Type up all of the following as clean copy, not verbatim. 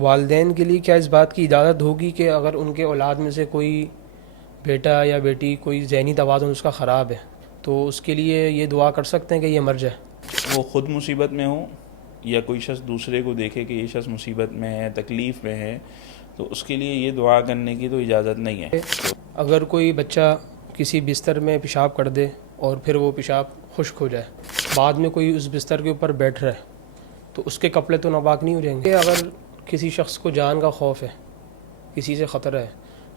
والدین کے لیے کیا اس بات کی اجازت ہوگی کہ اگر ان کے اولاد میں سے کوئی بیٹا یا بیٹی کوئی ذہنی توازن اس کا خراب ہے تو اس کے لیے یہ دعا کر سکتے ہیں کہ یہ مر جائے؟ وہ خود مصیبت میں ہوں یا کوئی شخص دوسرے کو دیکھے کہ یہ شخص مصیبت میں ہے، تکلیف میں ہے، تو اس کے لیے یہ دعا کرنے کی تو اجازت نہیں ہے. اگر کوئی بچہ کسی بستر میں پیشاب کر دے اور پھر وہ پیشاب خشک ہو جائے، بعد میں کوئی اس بستر کے اوپر بیٹھ رہا ہے تو اس کے کپڑے تو ناپاک نہیں ہو جائیں گے؟ اگر کسی شخص کو جان کا خوف ہے، کسی سے خطرہ ہے،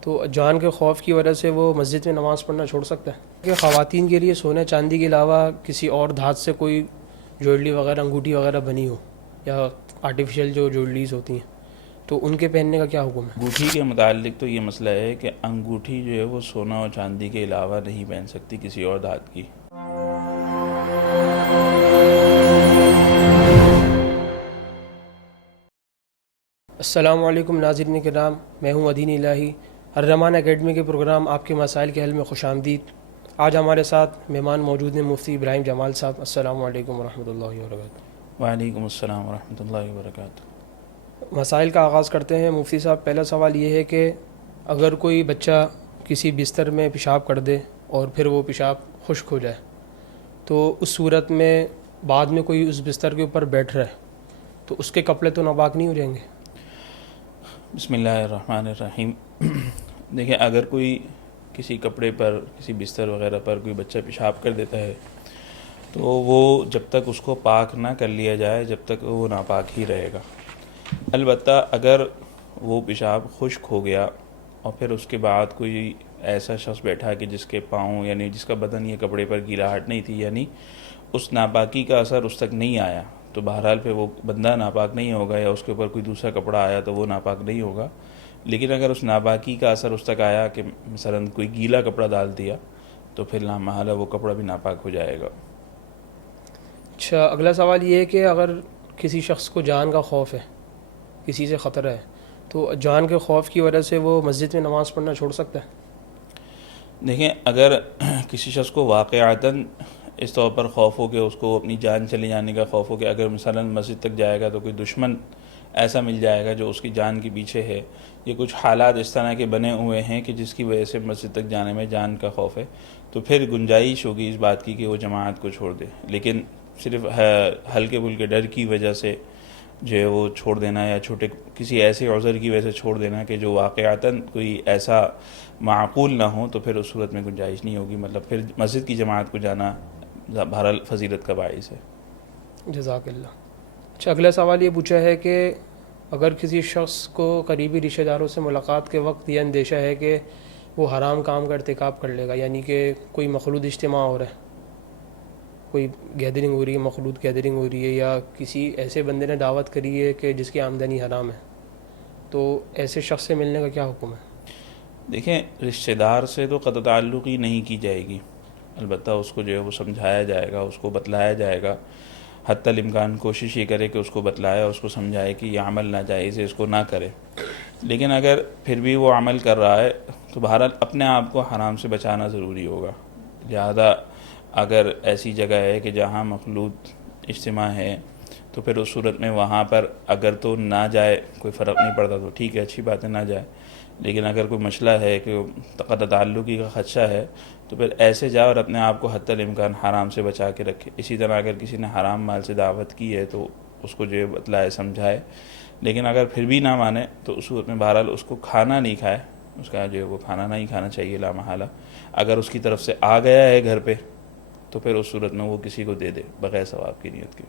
تو جان کے خوف کی وجہ سے وہ مسجد میں نماز پڑھنا چھوڑ سکتا ہے؟ کہ خواتین کے لیے سونے چاندی کے علاوہ کسی اور دھات سے کوئی جویلری وغیرہ، انگوٹھی وغیرہ بنی ہو یا آرٹیفیشل جو جویلریز ہوتی ہیں تو ان کے پہننے کا کیا حکم ہے؟ انگوٹھی کے متعلق تو یہ مسئلہ ہے کہ انگوٹھی جو ہے وہ سونا اور چاندی کے علاوہ نہیں پہن سکتی کسی اور دھات کی. السلام علیکم ناظرین کرام، میں ہوں مدین الہی. الرحمان اکیڈمی کے پروگرام آپ کے مسائل کے حل میں خوش آمدید. آج ہمارے ساتھ مہمان موجود ہیں مفتی ابراہیم جمال صاحب. السلام علیکم ورحمۃ اللہ وبرکاتہ. وعلیکم السلام ورحمۃ اللہ وبرکاتہ. مسائل کا آغاز کرتے ہیں. مفتی صاحب، پہلا سوال یہ ہے کہ اگر کوئی بچہ کسی بستر میں پیشاب کر دے اور پھر وہ پیشاب خشک ہو جائے تو اس صورت میں بعد میں کوئی اس بستر کے اوپر بیٹھ رہا ہے تو اس کے کپڑے تو ناپاک نہیں ہو جائیں گے؟ بسم اللہ الرحمن الرحیم. دیکھیں، اگر کوئی کسی کپڑے پر، کسی بستر وغیرہ پر کوئی بچہ پیشاب کر دیتا ہے تو وہ جب تک اس کو پاک نہ کر لیا جائے جب تک وہ ناپاک ہی رہے گا. البتہ اگر وہ پیشاب خشک ہو گیا اور پھر اس کے بعد کوئی ایسا شخص بیٹھا کہ جس کے پاؤں یعنی جس کا بدن یہ کپڑے پر گیلاہٹ نہیں تھی، یعنی اس ناپاکی کا اثر اس تک نہیں آیا، تو بہرحال پھر وہ بندہ ناپاک نہیں ہوگا، یا اس کے اوپر کوئی دوسرا کپڑا آیا تو وہ ناپاک نہیں ہوگا. لیکن اگر اس ناپاکی کا اثر اس تک آیا کہ مثلا کوئی گیلا کپڑا ڈال دیا تو پھر لامحالہ وہ کپڑا بھی ناپاک ہو جائے گا. اچھا، اگلا سوال یہ ہے کہ اگر کسی شخص کو جان کا خوف ہے، کسی سے خطرہ ہے، تو جان کے خوف کی وجہ سے وہ مسجد میں نماز پڑھنا چھوڑ سکتا ہے؟ دیکھیں، اگر کسی شخص کو واقعتاً اس طور پر خوف ہو کہ اس کو اپنی جان چلے جانے کا خوف ہو کہ اگر مثلا مسجد تک جائے گا تو کوئی دشمن ایسا مل جائے گا جو اس کی جان کے پیچھے ہے، یہ کچھ حالات اس طرح کے بنے ہوئے ہیں کہ جس کی وجہ سے مسجد تک جانے میں جان کا خوف ہے، تو پھر گنجائش ہوگی اس بات کی کہ وہ جماعت کو چھوڑ دے. لیکن صرف ہلکے پھلکے ڈر کی وجہ سے جو ہے وہ چھوڑ دینا، یا چھوٹے کسی ایسے عذر کی وجہ سے چھوڑ دینا کہ جو واقعتاً کوئی ایسا معقول نہ ہو، تو پھر اس صورت میں گنجائش نہیں ہوگی. مطلب پھر مسجد کی جماعت کو جانا بہرحال فضیلت کا باعث ہے. جزاک اللہ. اچھا، اگلا سوال یہ پوچھا ہے کہ اگر کسی شخص کو قریبی رشتہ داروں سے ملاقات کے وقت یہ اندیشہ ہے کہ وہ حرام کام کا ارتکاب کر لے گا، یعنی کہ کوئی مخلوط اجتماع ہو رہا ہے، کوئی گیدرنگ ہو رہی ہے، مخلوط گیدرنگ ہو رہی ہے، یا کسی ایسے بندے نے دعوت کری ہے کہ جس کی آمدنی حرام ہے، تو ایسے شخص سے ملنے کا کیا حکم ہے؟ دیکھیں، رشتہ دار سے تو قطع تعلق ہی نہیں کی جائے گی، البتہ اس کو جو ہے وہ سمجھایا جائے گا، اس کو بتلایا جائے گا. حتی الامکان کوشش یہ کرے کہ اس کو بتلائے اور اس کو سمجھائے کہ یہ عمل ناجائز ہے، اس کو نہ کرے. لیکن اگر پھر بھی وہ عمل کر رہا ہے تو بہرحال اپنے آپ کو حرام سے بچانا ضروری ہوگا. لہذا اگر ایسی جگہ ہے کہ جہاں مخلوط اجتماع ہے تو پھر اس صورت میں وہاں پر اگر تو نہ جائے، کوئی فرق نہیں پڑتا تو ٹھیک ہے، اچھی بات ہے، نہ جائے. لیکن اگر کوئی مسئلہ ہے کہ قطع تعلقی کا خدشہ ہے تو پھر ایسے جائے اور اپنے آپ کو حتی الامکان حرام سے بچا کے رکھے. اسی طرح اگر کسی نے حرام مال سے دعوت کی ہے تو اس کو جو ہے بتلائے، سمجھائے. لیکن اگر پھر بھی نہ مانے تو اس صورت میں بہرحال اس کو کھانا نہیں کھائے، اس کا جو ہے وہ کھانا نہیں کھانا چاہیے لامحالہ. اگر اس کی طرف سے آ گیا ہے گھر پہ تو پھر اس صورت میں وہ کسی کو دے دے بغیر ثواب کی نیت کے.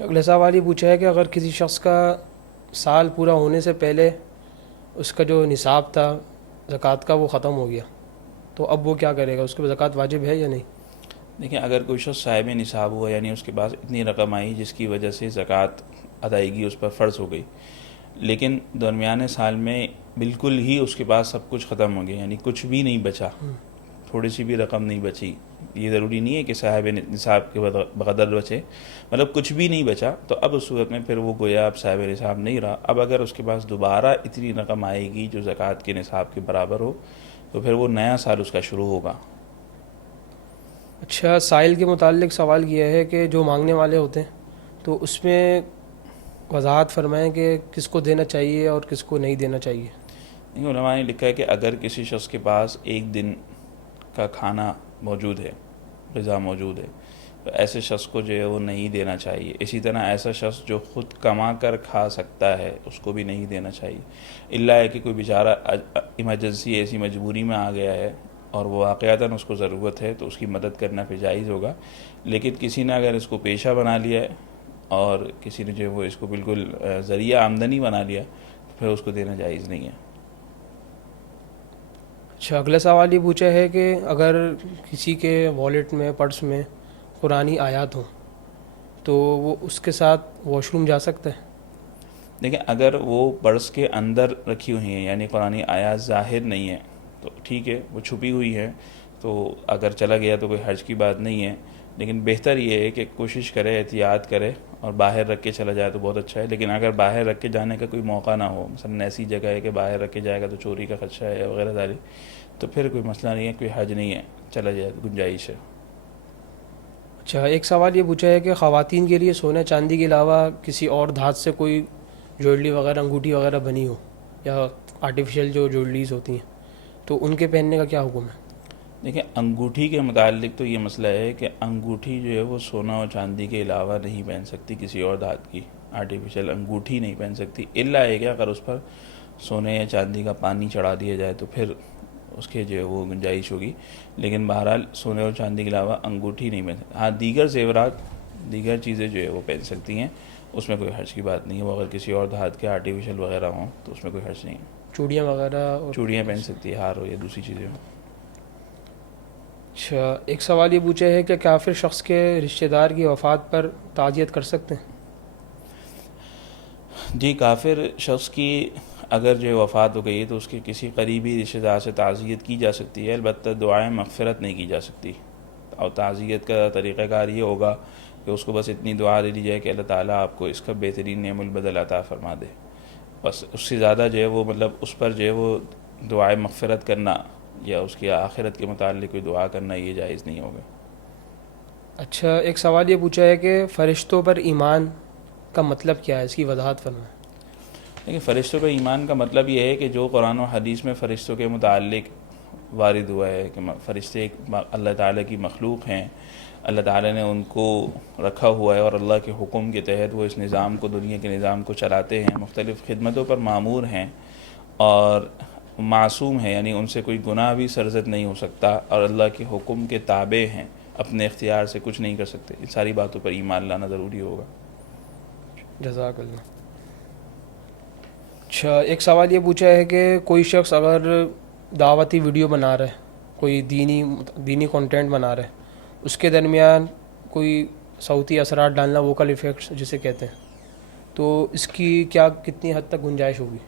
اگلا سوال یہ پوچھا ہے کہ اگر کسی شخص کا سال پورا ہونے سے پہلے اس کا جو نصاب تھا زکوٰۃ کا وہ ختم ہو گیا تو اب وہ کیا کرے گا؟ اس کو زکوٰۃ واجب ہے یا نہیں؟ دیکھیں، اگر کوئی شخص صاحب نصاب ہوا، یعنی اس کے پاس اتنی رقم آئی جس کی وجہ سے زکوٰۃ ادائیگی اس پر فرض ہو گئی، لیکن درمیانے سال میں بالکل ہی اس کے پاس سب کچھ ختم ہو گیا، یعنی کچھ بھی نہیں بچا، تھوڑی سی بھی رقم نہیں بچی. یہ ضروری نہیں ہے کہ صاحب نصاب کے بقدر بچے، مطلب کچھ بھی نہیں بچا، تو اب اس صورت میں پھر وہ گویا اب صاحب نصاب نہیں رہا. اب اگر اس کے پاس دوبارہ اتنی رقم آئے گی جو زکوٰۃ کے نصاب کے برابر ہو تو پھر وہ نیا سال اس کا شروع ہوگا. اچھا، سائل کے متعلق سوال کیا ہے کہ جو مانگنے والے ہوتے ہیں تو اس میں وضاحت فرمائیں کہ کس کو دینا چاہیے اور کس کو نہیں دینا چاہیے. علماء نے لکھا ہے کہ اگر کسی شخص کے پاس ایک دن کا کھانا موجود ہے، غذا موجود ہے، تو ایسے شخص کو جو ہے وہ نہیں دینا چاہیے. اسی طرح ایسا شخص جو خود کما کر کھا سکتا ہے اس کو بھی نہیں دینا چاہیے، الا ہے کہ کوئی بیچارہ ایمرجنسی ایسی مجبوری میں آ گیا ہے اور وہ واقعتاً اس کو ضرورت ہے تو اس کی مدد کرنا پھر جائز ہوگا. لیکن کسی نے اگر اس کو پیشہ بنا لیا ہے اور کسی نے جو ہے وہ اس کو بالکل ذریعہ آمدنی بنا لیا تو پھر اس کو دینا جائز نہیں ہے. اچھا، اگلا سوال یہ پوچھا ہے کہ اگر کسی کے والیٹ میں، پرس میں قرآنی آیات ہوں تو وہ اس کے ساتھ واش روم جا سکتا ہے؟ دیکھیں، اگر وہ پرس کے اندر رکھی ہوئی ہیں یعنی قرآنی آیات ظاہر نہیں ہے تو ٹھیک ہے، وہ چھپی ہوئی ہے تو اگر چلا گیا تو کوئی حرج کی بات نہیں ہے. لیکن بہتر یہ ہے کہ کوشش کرے، احتیاط کرے اور باہر رکھ کے چلا جائے تو بہت اچھا ہے. لیکن اگر باہر رکھ کے جانے کا کوئی موقع نہ ہو، مثلا ایسی جگہ ہے کہ باہر رکھ کے جائے گا تو چوری کا خدشہ ہے وغیرہ ذالک، تو پھر کوئی مسئلہ نہیں ہے، کوئی حرج نہیں ہے، چلا جائے، گنجائش ہے. اچھا، ایک سوال یہ پوچھا ہے کہ خواتین کے لیے سونے چاندی کے علاوہ کسی اور دھات سے کوئی جویلری وغیرہ، انگوٹھی وغیرہ بنی ہو یا آرٹیفیشیل جو جویلریز ہوتی ہیں تو ان کے پہننے کا کیا حکم ہے؟ دیکھیں، انگوٹھی کے متعلق تو یہ مسئلہ ہے کہ انگوٹھی جو ہے وہ سونا اور چاندی کے علاوہ نہیں پہن سکتی، کسی اور دھات کی آرٹیفیشیل انگوٹھی نہیں پہن سکتی، الا ہے کہ اگر اس پر سونے یا چاندی کا پانی چڑھا دیا جائے تو پھر اس کے جو ہے وہ گنجائش ہوگی. لیکن بہرحال سونے اور چاندی کے علاوہ انگوٹھی نہیں پہن سکتی. ہاں، دیگر زیورات، دیگر چیزیں جو ہے وہ پہن سکتی ہیں، اس میں کوئی حرج کی بات نہیں ہے. وہ اگر کسی اور دھات کے آرٹیفیشیل وغیرہ ہوں تو اس میں کوئی حرج نہیں ہے. چوڑیاں وغیرہ اور چوڑیاں پہن سکتی ہے، ہار ہو یا دوسری چیزیں ہوں. اچھا، ایک سوال یہ پوچھا ہے کہ کافر شخص کے رشتہ دار کی وفات پر تعزیت کر سکتے ہیں؟ جی، کافر شخص کی اگر جو وفات ہو گئی ہے تو اس کے کسی قریبی رشتہ دار سے تعزیت کی جا سکتی ہے، البتہ دعائیں مغفرت نہیں کی جا سکتی. اور تعزیت کا طریقہ کار یہ ہوگا کہ اس کو بس اتنی دعا دے دی جائے کہ اللہ تعالیٰ آپ کو اس کا بہترین نعم البدل عطا فرما دے. بس اس سے زیادہ جو ہے وہ مطلب اس پر جو ہے وہ دعائیں مغفرت کرنا یا اس کی آخرت کے متعلق کوئی دعا کرنا یہ جائز نہیں ہوگا. اچھا، ایک سوال یہ پوچھا ہے کہ فرشتوں پر ایمان کا مطلب کیا ہے، اس کی وضاحت فرمائیں. لیکن فرشتوں کا ایمان کا مطلب یہ ہے کہ جو قرآن و حدیث میں فرشتوں کے متعلق وارد ہوا ہے کہ فرشتے ایک اللہ تعالیٰ کی مخلوق ہیں، اللہ تعالیٰ نے ان کو رکھا ہوا ہے اور اللہ کے حکم کے تحت وہ اس نظام کو، دنیا کے نظام کو چلاتے ہیں، مختلف خدمتوں پر مامور ہیں اور معصوم ہیں، یعنی ان سے کوئی گناہ بھی سرزد نہیں ہو سکتا اور اللہ کے حکم کے تابع ہیں، اپنے اختیار سے کچھ نہیں کر سکتے. ان ساری باتوں پر ایمان لانا ضروری ہوگا. جزاک اللہ. اچھا، ایک سوال یہ پوچھا ہے کہ کوئی شخص اگر دعوتی ویڈیو بنا رہا ہے، کوئی دینی کنٹینٹ بنا رہا ہے، اس کے درمیان کوئی صوتی اثرات ڈالنا، ووکل ایفیکٹس جسے کہتے ہیں، تو اس کی کتنی حد تک گنجائش ہوگی؟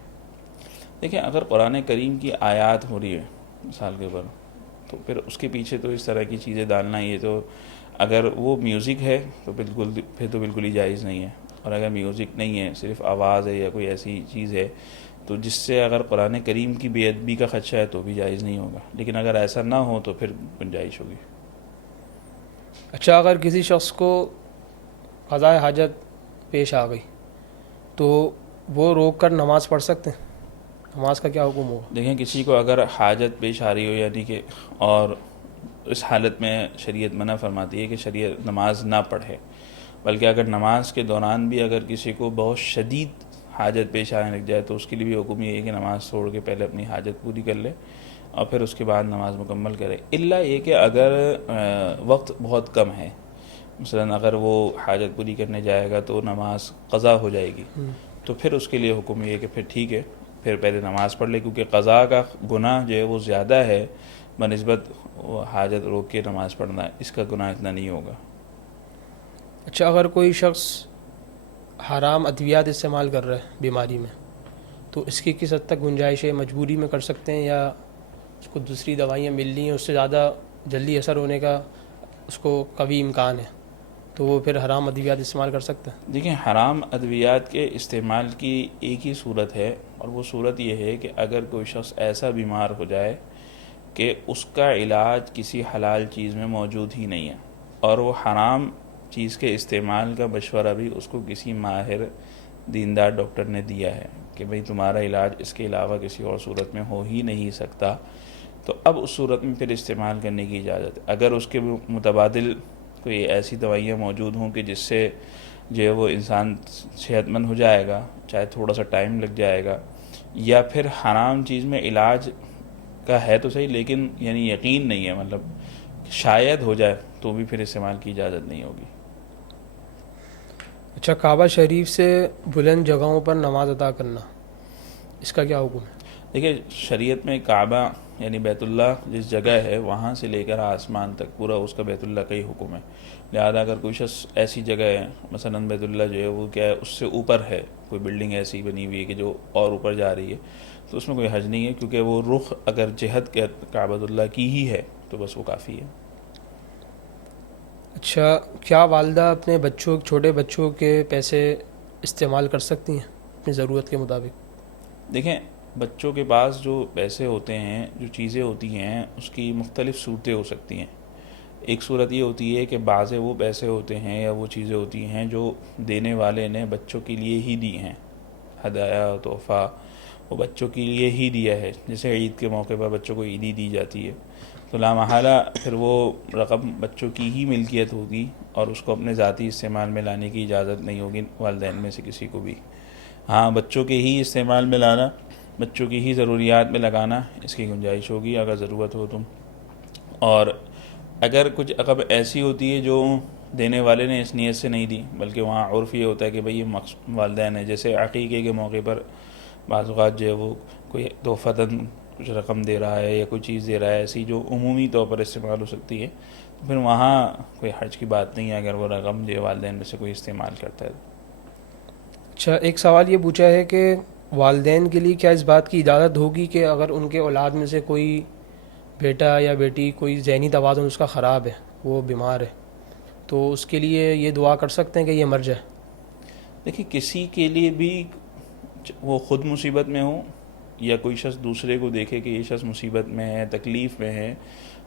دیکھیں، اگر قرآن کریم کی آیات ہو رہی ہے مثال کے اوپر تو پھر اس کے پیچھے تو اس طرح کی چیزیں ڈالنا، یہ تو اگر وہ میوزک ہے تو بالکل ہی جائز نہیں ہے. اور اگر میوزک نہیں ہے، صرف آواز ہے یا کوئی ایسی چیز ہے تو جس سے اگر قرآن کریم کی بے ادبی کا خدشہ ہے تو بھی جائز نہیں ہوگا. لیکن اگر ایسا نہ ہو تو پھر گنجائش ہوگی. اچھا، اگر کسی شخص کو قضاء حاجت پیش آ گئی تو وہ روک کر نماز پڑھ سکتے ہیں؟ نماز کا کیا حکم ہوگا؟ دیکھیں، کسی کو اگر حاجت پیش آ رہی ہو یعنی کہ اور اس حالت میں شریعت منع فرماتی ہے کہ شریعت نماز نہ پڑھے، بلکہ اگر نماز کے دوران بھی اگر کسی کو بہت شدید حاجت پیش آنے لگ جائے تو اس کے لیے بھی حکم یہ ہے کہ نماز چھوڑ کے پہلے اپنی حاجت پوری کر لے اور پھر اس کے بعد نماز مکمل کرے. الا یہ کہ اگر وقت بہت کم ہے، مثلا اگر وہ حاجت پوری کرنے جائے گا تو نماز قضا ہو جائے گی، تو پھر اس کے لیے حکم یہ ہے کہ پھر ٹھیک ہے، پھر پہلے نماز پڑھ لے، کیونکہ قضا کا گناہ جو ہے وہ زیادہ ہے بنسبت وہ حاجت روک کے نماز پڑھنا ہے، اس کا گناہ اتنا نہیں ہوگا. اچھا، اگر کوئی شخص حرام ادویات استعمال کر رہا ہے بیماری میں تو اس کی کس حد تک گنجائش ہے؟ مجبوری میں کر سکتے ہیں یا اس کو دوسری دوائیاں مل رہی ہیں، اس سے زیادہ جلدی اثر ہونے کا اس کو قوی امکان ہے تو وہ پھر حرام ادویات استعمال کر سکتا ہے؟ دیکھیں، حرام ادویات کے استعمال کی ایک ہی صورت ہے اور وہ صورت یہ ہے کہ اگر کوئی شخص ایسا بیمار ہو جائے کہ اس کا علاج کسی حلال چیز میں موجود ہی نہیں ہے اور وہ حرام چیز کے استعمال کا مشورہ بھی اس کو کسی ماہر دیندار ڈاکٹر نے دیا ہے کہ بھئی تمہارا علاج اس کے علاوہ کسی اور صورت میں ہو ہی نہیں سکتا، تو اب اس صورت میں پھر استعمال کرنے کی اجازت ہے۔ اگر اس کے متبادل کوئی ایسی دوائیاں موجود ہوں کہ جس سے جو ہے وہ انسان صحت مند ہو جائے گا، چاہے تھوڑا سا ٹائم لگ جائے گا، یا پھر حرام چیز میں علاج کا ہے تو صحیح لیکن یعنی یقین نہیں ہے، مطلب شاید ہو جائے، تو بھی پھر استعمال کی اجازت نہیں ہوگی۔ اچھا، کعبہ شریف سے بلند جگہوں پر نماز ادا کرنا، اس کا کیا حکم ہے؟ دیکھیے شریعت میں کعبہ یعنی بیت اللہ جس جگہ ہے وہاں سے لے کر آسمان تک پورا اس کا بیت اللہ کا ہی حکم ہے، لہذا اگر کوئی شخص ایسی جگہ ہے مثلا بیت اللہ جو ہے وہ کیا ہے اس سے اوپر ہے، کوئی بلڈنگ ایسی بنی ہوئی ہے کہ جو اور اوپر جا رہی ہے، تو اس میں کوئی حرج نہیں ہے، کیونکہ وہ رخ اگر جہت کے کعبۃ اللہ کی ہی ہے تو بس وہ کافی ہے۔ اچھا، کیا والدہ اپنے بچوں چھوٹے بچوں کے پیسے استعمال کر سکتی ہیں اپنی ضرورت کے مطابق؟ دیکھیں بچوں کے پاس جو پیسے ہوتے ہیں، جو چیزیں ہوتی ہیں، اس کی مختلف صورتیں ہو سکتی ہیں۔ ایک صورت یہ ہوتی ہے کہ بعض وہ پیسے ہوتے ہیں یا وہ چیزیں ہوتی ہیں جو دینے والے نے بچوں کے لیے ہی دی ہیں، ہدایہ تحفہ وہ بچوں کے لیے ہی دیا ہے، جیسے عید کے موقع پر بچوں کو عیدی دی جاتی ہے، تو لامحالہ پھر وہ رقم بچوں کی ہی ملکیت ہوگی اور اس کو اپنے ذاتی استعمال میں لانے کی اجازت نہیں ہوگی والدین میں سے کسی کو بھی۔ ہاں بچوں کے ہی استعمال میں لانا، بچوں کی ہی ضروریات میں لگانا، اس کی گنجائش ہوگی اگر ضرورت ہو تو۔ اور اگر کچھ رقم ایسی ہوتی ہے جو دینے والے نے اس نیت سے نہیں دی، بلکہ وہاں عرف یہ ہوتا ہے کہ بھئی یہ والدین ہے، جیسے عقیقے کے موقع پر بعض اوقات جو ہے وہ کوئی تحفتاً کچھ رقم دے رہا ہے یا کوئی چیز دے رہا ہے ایسی جو عمومی طور پر استعمال ہو سکتی ہے، تو پھر وہاں کوئی حرج کی بات نہیں ہے اگر وہ رقم جو ہے والدین میں سے کوئی استعمال کرتا ہے۔ اچھا، ایک سوال یہ پوچھا ہے کہ والدین کے لیے کیا اس بات کی اجازت ہوگی کہ اگر ان کے اولاد میں سے کوئی بیٹا یا بیٹی کوئی ذہنی توازن اس کا خراب ہے، وہ بیمار ہے، تو اس کے لیے یہ دعا کر سکتے ہیں کہ یہ مر جائے؟ دیکھیے کسی کے لیے بھی وہ خود مصیبت میں ہو یا کوئی شخص دوسرے کو دیکھے کہ یہ شخص مصیبت میں ہے، تکلیف میں ہے،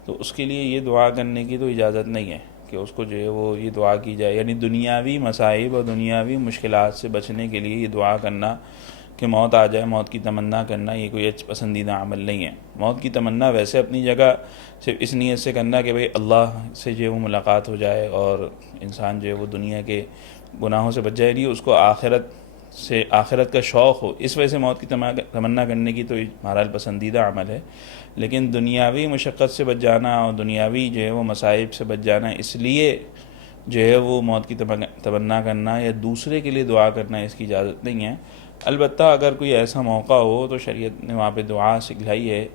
تو اس کے لیے یہ دعا کرنے کی تو اجازت نہیں ہے کہ اس کو جو ہے وہ یہ دعا کی جائے، یعنی دنیاوی مصائب اور دنیاوی مشکلات سے بچنے کے لیے یہ دعا کرنا کہ موت آ جائے، موت کی تمنا کرنا، یہ کوئی پسندیدہ عمل نہیں ہے۔ موت کی تمنا ویسے اپنی جگہ صرف اس نیت سے کرنا کہ بھئی اللہ سے جو ہے وہ ملاقات ہو جائے اور انسان جو ہے وہ دنیا کے گناہوں سے بچ جائے، نہیں اس کو آخرت کا شوق ہو، اس وجہ سے موت کی تمنا کرنے کی تو بہرحال پسندیدہ عمل ہے، لیکن دنیاوی مشقت سے بچ جانا اور دنیاوی جو ہے وہ مصائب سے بچ جانا اس لیے جو ہے وہ موت کی تمنا کرنا یا دوسرے کے لیے دعا کرنا اس کی اجازت نہیں ہے۔ البتہ اگر کوئی ایسا موقع ہو تو شریعت نے وہاں پہ دعا سکھلائی ہے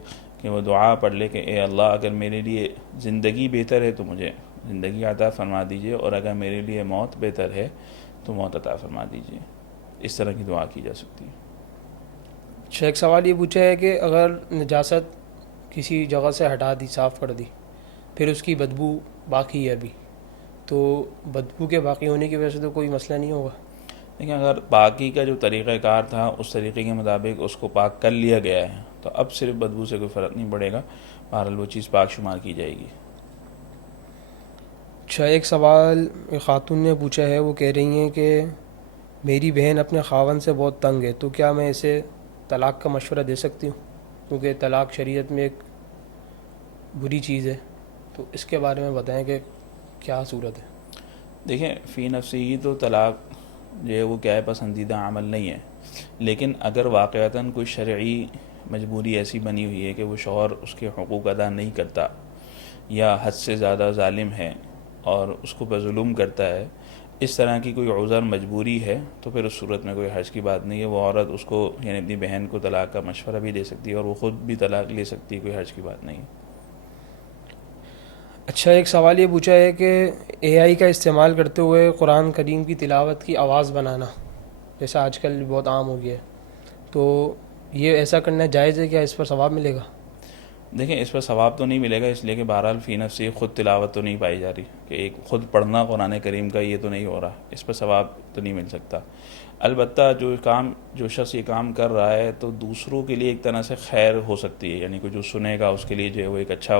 کہ وہ دعا پڑھ لے کہ اے اللہ اگر میرے لیے زندگی بہتر ہے تو مجھے زندگی عطا فرما دیجئے، اور اگر میرے لیے موت بہتر ہے تو موت عطا فرما دیجئے، اس طرح کی دعا کی جا سکتی ہے۔ اچھا، ایک سوال یہ پوچھا ہے کہ اگر نجاست کسی جگہ سے ہٹا دی، صاف کر دی، پھر اس کی بدبو باقی ہے ابھی، تو بدبو کے باقی ہونے کی وجہ سے تو کوئی مسئلہ نہیں ہوگا؟ لیکن اگر پاکی کا جو طریقہ کار تھا اس طریقے کے مطابق اس کو پاک کر لیا گیا ہے تو اب صرف بدبو سے کوئی فرق نہیں پڑے گا، بہرحال وہ چیز پاک شمار کی جائے گی۔ اچھا، ایک سوال ایک خاتون نے پوچھا ہے، وہ کہہ رہی ہیں کہ میری بہن اپنے خاوند سے بہت تنگ ہے، تو کیا میں اسے طلاق کا مشورہ دے سکتی ہوں؟ کیونکہ طلاق شریعت میں ایک بری چیز ہے، تو اس کے بارے میں بتائیں کہ کیا صورت ہے؟ دیکھیں فی نفسی تو طلاق جو ہے وہ کیا ہے پسندیدہ عمل نہیں ہے، لیکن اگر واقعتاً کوئی شرعی مجبوری ایسی بنی ہوئی ہے کہ وہ شوہر اس کے حقوق ادا نہیں کرتا یا حد سے زیادہ ظالم ہے اور اس کو ظلم کرتا ہے، اس طرح کی کوئی عذر مجبوری ہے تو پھر اس صورت میں کوئی حرج کی بات نہیں ہے، وہ عورت اس کو یعنی اپنی بہن کو طلاق کا مشورہ بھی دے سکتی ہے اور وہ خود بھی طلاق لے سکتی ہے، کوئی حرج کی بات نہیں ہے۔ اچھا، ایک سوال یہ پوچھا ہے کہ اے آئی کا استعمال کرتے ہوئے قرآن کریم کی تلاوت کی آواز بنانا جیسا آج کل بہت عام ہو گیا ہے، تو یہ ایسا کرنا جائز ہے؟ کیا اس پر ثواب ملے گا؟ دیکھیں اس پر ثواب تو نہیں ملے گا، اس لیے کہ بہرحال فی نفسی خود تلاوت تو نہیں پائی جا رہی کہ ایک خود پڑھنا قرآن کریم کا یہ تو نہیں ہو رہا، اس پر ثواب تو نہیں مل سکتا۔ البتہ جو شخص یہ کام کر رہا ہے تو دوسروں کے لیے ایک طرح سے خیر ہو سکتی ہے، یعنی کوئی جو سنے گا اس کے لیے جو ہے وہ ایک اچھا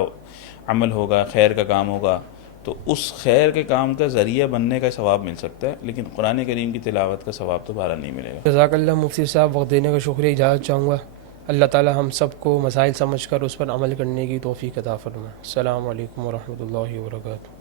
عمل ہوگا، خیر کا کام ہوگا، تو اس خیر کے کام کا ذریعہ بننے کا ثواب مل سکتا ہے، لیکن قرآن کریم کی تلاوت کا ثواب تو بہرحال نہیں ملے گا۔ جزاک اللہ مفتی صاحب، وقت دینے کا شکریہ، اجازت چاہوں گا۔ اللہ تعالی ہم سب کو مسائل سمجھ کر اس پر عمل کرنے کی توفیق عطا فرمائے۔ السلام علیکم ورحمۃ اللہ وبرکاتہ۔